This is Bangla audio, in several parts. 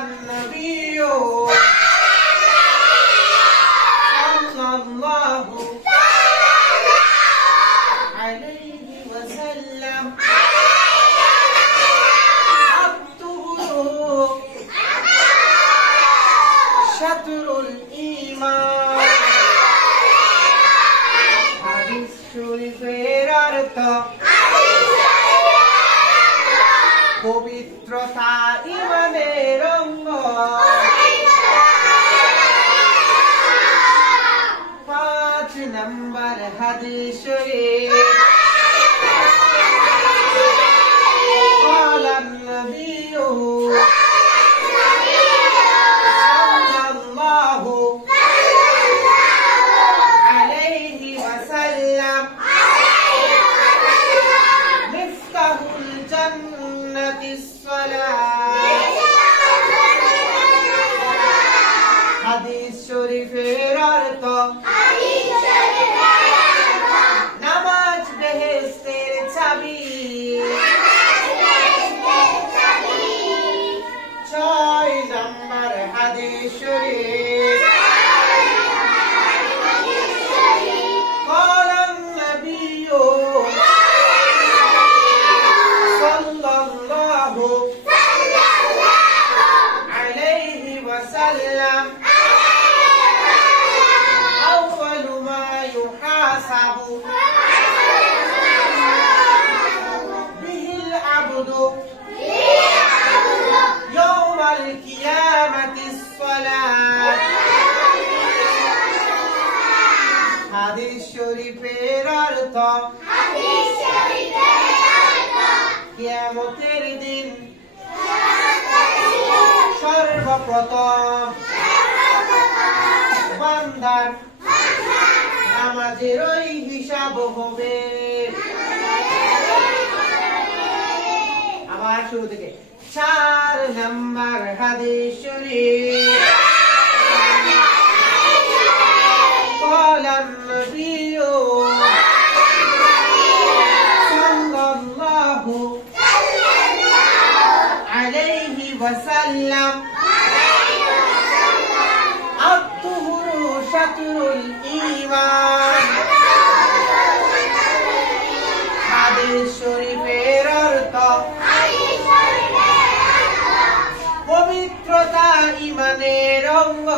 النبي صلى الله عليه وسلم عبده شطر الإيمان হাদিস শরীফের অর্থ পবিত্রতা ঈমানের অঙ্গ 5 নম্বর হাদিস শরীফ قال النبي صلى الله عليه وسلم مفتاح الجنة الصلاة হাদিস শরীফের অর্থ নামাজ বেহেশতের চাবি 6 নম্বর হাদিস শরীফ قال النبي صلى الله عليه وسلم أول ما يحاسب به العبد يوم القيامة الصلاة হাদিস শরীফের অর্থ কিয়ামতের দিন সর্বপ্রথম বান্দার নামাজেরই হিসাব হবে আবার শুরু থেকে 4 নম্বর হাদিস শরীফ قال النبي صلى الله عليه وسلم الطهر شطر الإيمان হাদিস শরীফের অর্থ পবিত্রতা ঈমানের অঙ্গ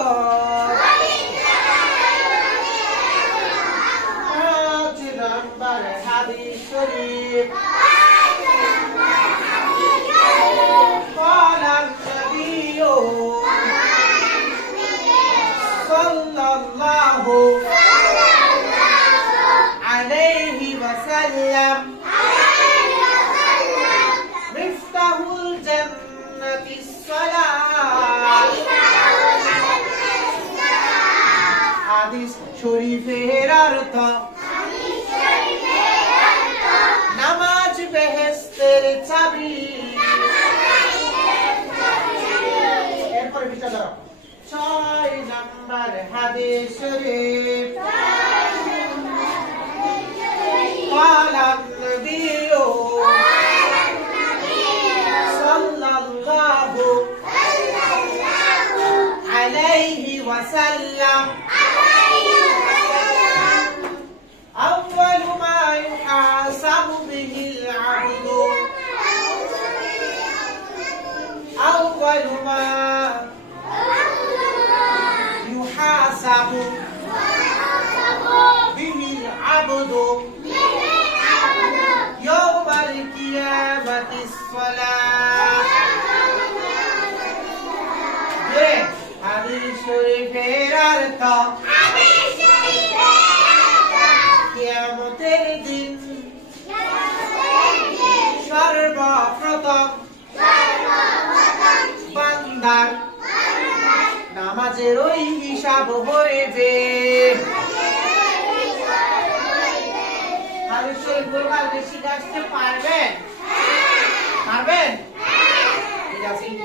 5 নম্বর হাদিস শরীফ قال النبي صلى الله عليه وسلم مفتاح الجنة الصلاة হাদিস শরীফের অর্থ নামাজ বেহেশতের চাবি এরপরে বিচার দাও 6 নম্বর হাদিস শরীফ قال النبي صلى الله عليه وسلم أول ما يحاسب به العبد أول ما يحاسب به العبد يوم القيامة الصلاة হাদিস শরীফের অর্থ কিয়ামতের দিন সর্বপ্রথম বান্দার নামাজেরই হিসাব হইবে হাদিস শরীফগুলো কালকে শিখে আসতে পারবেন? ঠিক আছে।